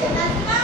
Gracias.